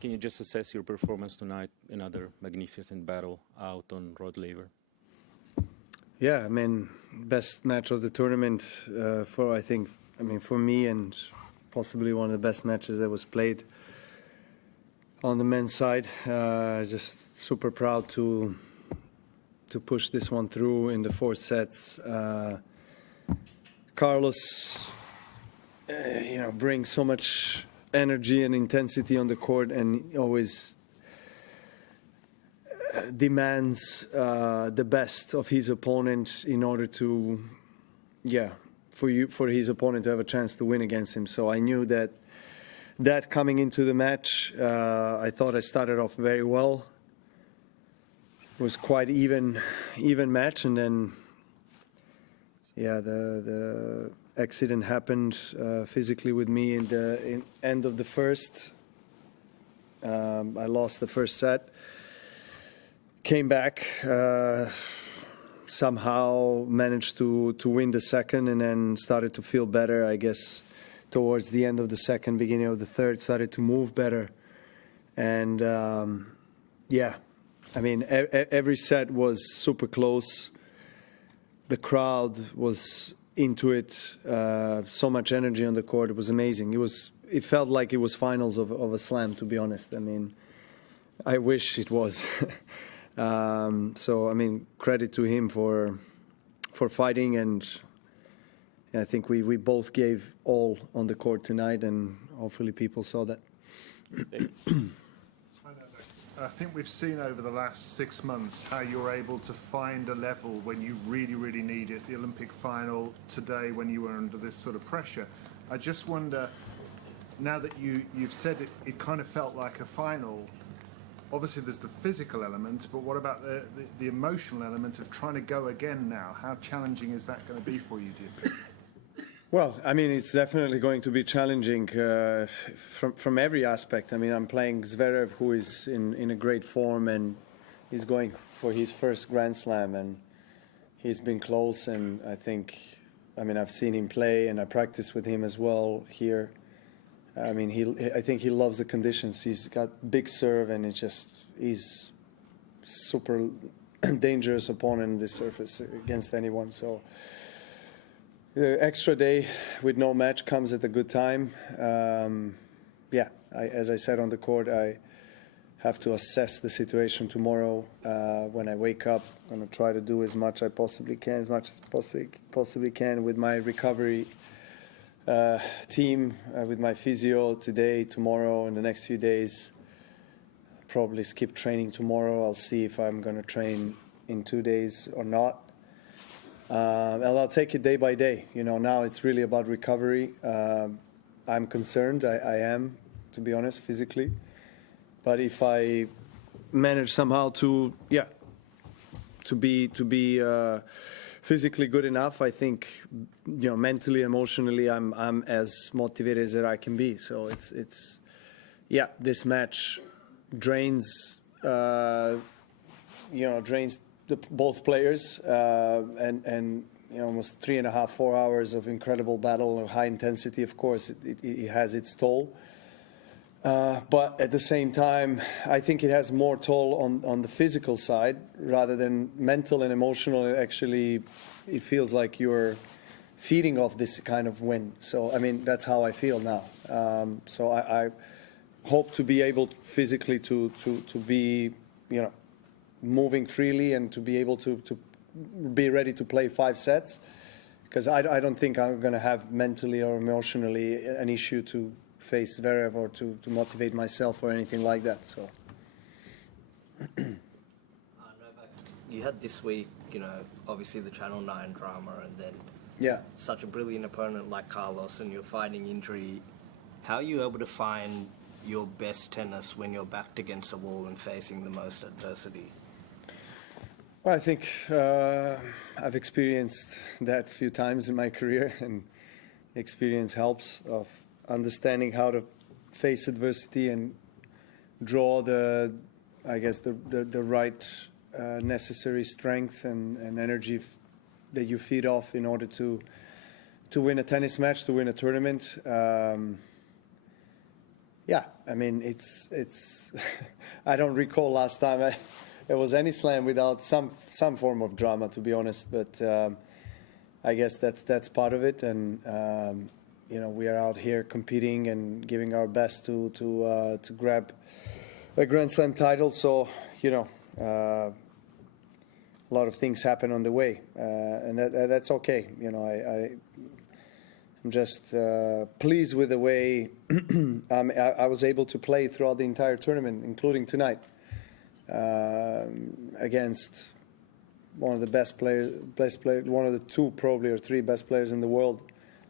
Can you just assess your performance tonight? Another magnificent battle out on Rod Laver. Yeah, I mean, best match of the tournament for me, and possibly one of the best matches that was played on the men's side. Just super proud to push this one through in the 4 sets. Carlos, brings so much energy and intensity on the court, and always demands the best of his opponent in order to, for his opponent to have a chance to win against him. So I knew that coming into the match, I thought I started off very well. It was quite even match, and then the accident happened physically with me in the end of the first. I lost the first set. Came back, somehow managed to win the second, and then started to feel better, I guess, towards the end of the second, beginning of the third, started to move better. And every set was super close. The crowd was into it, so much energy on the court. It was amazing. It felt like it was finals of a slam, to be honest. I mean, I wish it was. Credit to him for fighting, and I think we both gave all on the court tonight, and hopefully people saw that. I think we've seen over the last 6 months how you're able to find a level when you really, really need it. The Olympic final today, when you were under this sort of pressure. I just wonder, now that you've said it kind of felt like a final. Obviously, there's the physical element, but what about the emotional element of trying to go again now? How challenging is that going to be for you, do you think? Well, I mean, it's definitely going to be challenging from every aspect. I mean, I'm playing Zverev, who is in a great form, and he's going for his first Grand Slam, and he's been close. And I've seen him play, and I practice with him as well here. I mean, I think he loves the conditions. He's got big serve, and he's super dangerous opponent on this surface against anyone. So the extra day with no match comes at a good time. As I said on the court, I have to assess the situation tomorrow. When I wake up, I'm going to try to do as much as possibly can with my recovery team, with my physio today, tomorrow, and the next few days. Probably skip training tomorrow. I'll see if I'm going to train in 2 days or not. And I'll take it day by day. Now it's really about recovery. I'm concerned. I am, to be honest, physically. But if I manage somehow to be physically good enough, I think, mentally, emotionally, I'm as motivated as I can be. So this match drains both players, and almost 3.5, 4 hours of incredible battle of high intensity. Of course, it has its toll. But at the same time, I think it has more toll on the physical side rather than mental and emotional. Actually, it feels like you're feeding off this kind of win. So, I mean, that's how I feel now. So I hope to be able physically to be, moving freely, and to be able to be ready to play 5 sets. Because I don't think I'm going to have mentally or emotionally an issue to face Zverev or to motivate myself or anything like that. So, Novak, you had this week, obviously the Channel 9 drama, and then such a brilliant opponent like Carlos, and you're fighting injury. How are you able to find your best tennis when you're backed against a wall and facing the most adversity? Well, I think I've experienced that a few times in my career, and experience helps of understanding how to face adversity and draw the right necessary strength and energy that you feed off in order to win a tennis match, to win a tournament. Yeah, I mean, it's I don't recall last time there was any slam without some form of drama, to be honest. But I guess that's part of it, and you know, we are out here competing and giving our best to grab a Grand Slam title. So you know, a lot of things happen on the way, and that's okay. You know, I'm just pleased with the way I was able to play throughout the entire tournament, including tonight, against one of the best players, one of the two probably or three best players in the world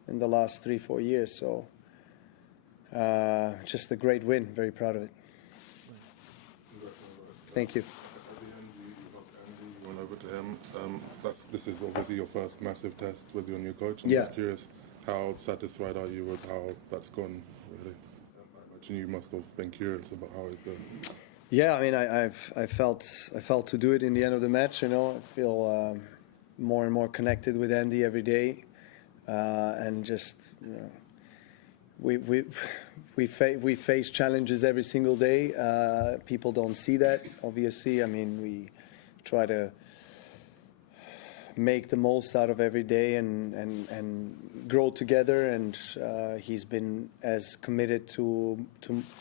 in the last 3-4 years. So just a great win. Very proud of it. Thank you. At the end, you went over to him. This is obviously your first massive test with your new coach. I'm just curious, how satisfied are you with how that's gone, really? I imagine you must have been curious about how it's going. Yeah, I mean, I felt to do it in the end of the match. You know, I feel more and more connected with Andy every day, and just, you know, we face challenges every single day. People don't see that, obviously. I mean, we try to make the most out of every day and grow together. And he's been as committed to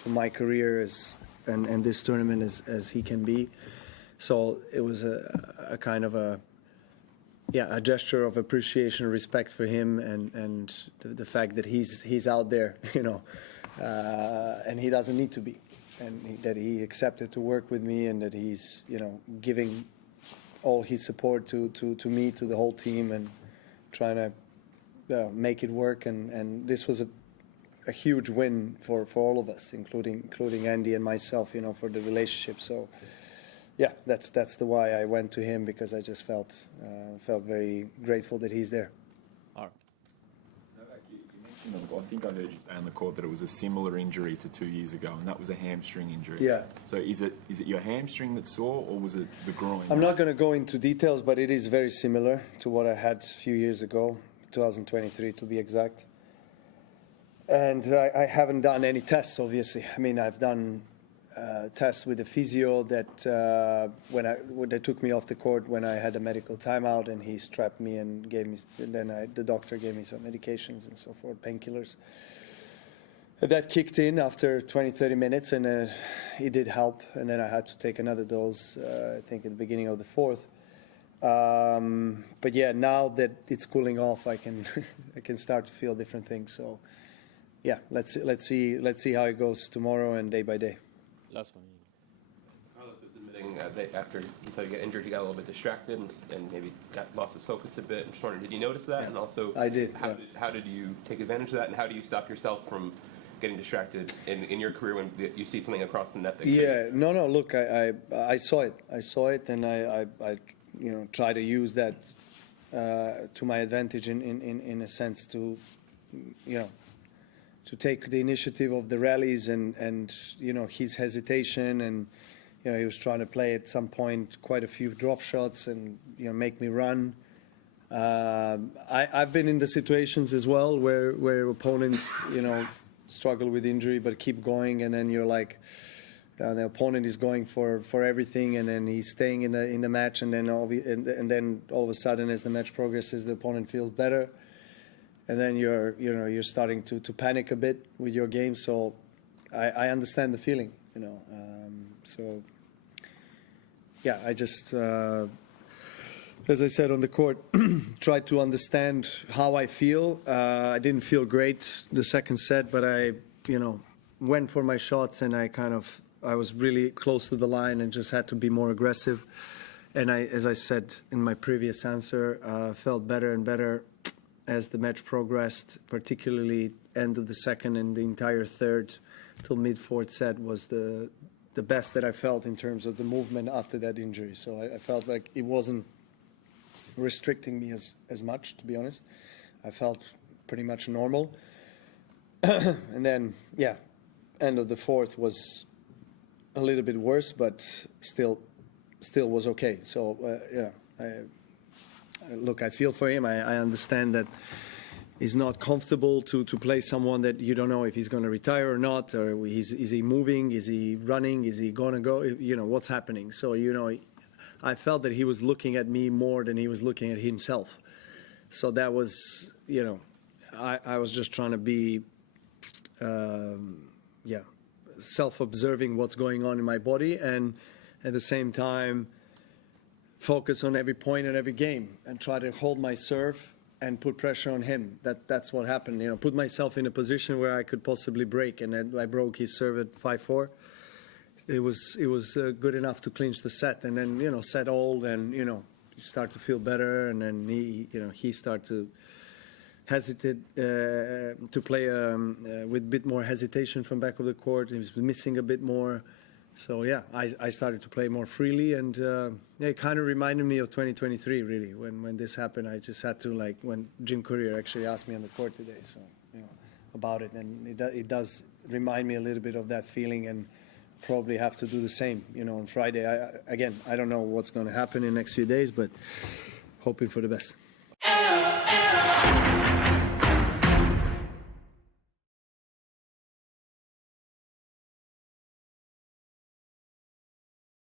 my career and this tournament as he can be. So it was a kind of a gesture of appreciation and respect for him, and the fact that he's out there, you know, and he doesn't need to be, and that he accepted to work with me, and that he's, you know, giving all his support to me, to the whole team, and trying to make it work. And this was a huge win for all of us, including Andy and myself, you know, for the relationship. So yeah, that's the why I went to him, because I just felt very grateful that he's there. Novak, you mentioned, I think I heard you say on the court that it was a similar injury to 2 years ago, and that was a hamstring injury. Yeah. So is it your hamstring that's sore, or was it the groin? I'm not going to go into details, but it is very similar to what I had a few years ago, 2023 to be exact. And I haven't done any tests, obviously. I mean, I've done tests with the physio that when they took me off the court when I had a medical timeout, and he strapped me and gave me. And then the doctor gave me some medications and so forth, painkillers. That kicked in after 20-30 minutes, and it did help. And then I had to take another dose, I think, at the beginning of the fourth. But yeah, now that it's cooling off, I can I can start to feel different things. So yeah, let's see how it goes tomorrow and day by day. Last one. Carlos was admitting that after he saw you get injured, he got a little bit distracted and maybe lost his focus a bit. I'm just wondering, did you notice that? Yeah. And also, I did. How did you take advantage of that? And how do you stop yourself from getting distracted in your career when you see something across the net? That No. Look, I saw it, and I you know, try to use that to my advantage in a sense to, you know, to take the initiative of the rallies and you know, his hesitation, and you know, he was trying to play at some point quite a few drop shots and, you know, make me run. I've been in the situations as well where opponents, you know, struggle with injury but keep going, and then you're like, the opponent is going for everything, and then he's staying in the match, and then all of a sudden, as the match progresses, the opponent feels better. And then you're starting to panic a bit with your game. So I understand the feeling, you know. So yeah, I just, as I said on the court, tried to understand how I feel. I didn't feel great the second set, but I, you know, went for my shots, and I was really close to the line and just had to be more aggressive. And as I said in my previous answer, felt better and better as the match progressed, particularly end of the second and the entire third till mid-fourth set was the best that I felt in terms of the movement after that injury. So I felt like it wasn't restricting me as much, to be honest. I felt pretty much normal. And then, yeah, end of the fourth was a little bit worse, but still was okay. So, yeah, look, I feel for him. I understand that is not comfortable to play someone that you don't know if he's going to retire or not, or is he moving, is he running, is he going to go, what's happening. So, I felt that he was looking at me more than he was looking at himself. So that was, I was just trying to be, self-observing what's going on in my body, and at the same time focus on every point and every game and try to hold my serve and put pressure on him. That's what happened. Put myself in a position where I could possibly break, and then I broke his serve at 5-4. It was good enough to clinch the set, and then set all, and you start to feel better, and then he started to hesitate to play with a bit more hesitation from back of the court. He was missing a bit more. So yeah, I started to play more freely, and it kind of reminded me of 2023 really. When this happened, I just had to, like, when Jim Courier actually asked me on the court today, so about it, and it does remind me a little bit of that feeling, and probably have to do the same on Friday. I don't know what's going to happen in the next few days, but hoping for the best.